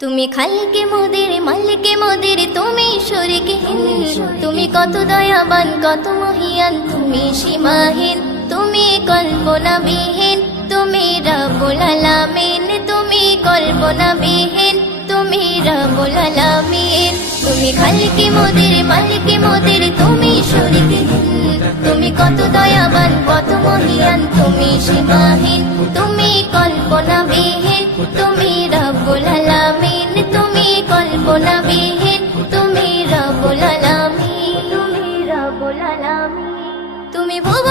তুমি খালকে মোদের মালিকে মোদের তুমি শরীকে তুমি কত দয়াবান কত মহিয়ান। তুমি সীমাহীন তুমি কল্পনা বিহীন তুমি রবুল আলামিন তুমি কল্পনা বিহীন তুমি রবুল আলামিন। তুমি খালকে মোদের মালিকে মোদের তুমি শরীকে তুমি কত দয়াবান কত মহিয়ান। তুমি সীমাহীন তুমি কল্পনা বিহীন তুমি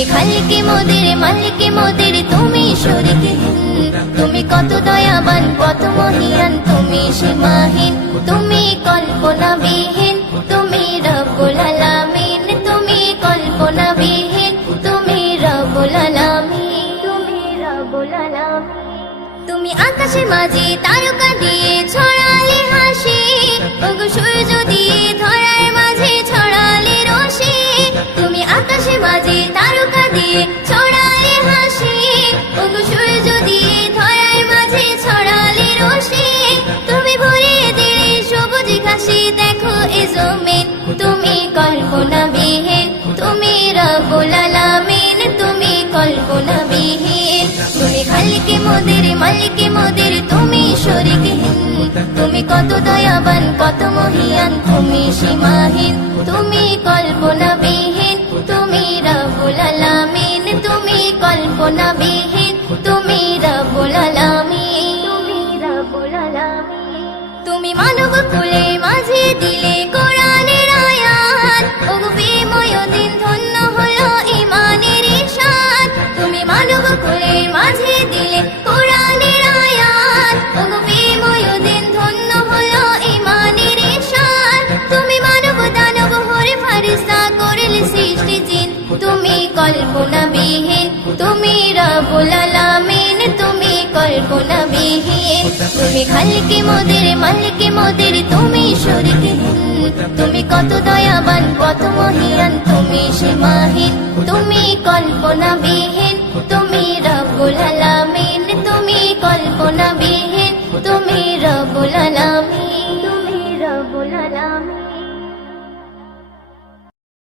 তুমি খালকে মোদের, মালিকে মোদের, তুমি শরীকে তুমি কত দয়াবান, কত মহিয়ান, তুমি সীমাহীন। তুমি কল্পনা বিহীন তুমি রবুল আলামিন। তুমি কল্পনা বিহীন তুমি রবুল আলামিন। তুমি রবুল আলামিন। তুমি আকাশে মাঝে তারকা দিয়ে ছড়ালে হাসি। সূর্য কল্পনা বিহীন তুমি খালিকে মোদের, মালিকে মোদের, তুমি শরীকহীন। তুমি কত দয়াবান, কত মহিয়ান, তুমি সীমাহীন। তুমি কল্পনা বিহীন তুমি রবুল আলামিন। তুমি কল্পনা বিহীন তুমি রবুল আলামিন। তুমি রবুল আলামিন। তুমি মানব কুলে মাঝে দিলে তুমি কল্পনা বিহীন তুমি রবুল আলামিন, তুমি কল্পনা বিহীন তুমি খালকে মোদের, মালকে মোদের, তুমি শরীকে তুমি কত দয়াবান, কত মহিয়ান, তুমি সীমাহীন। তুমি কল্পনা বিহীন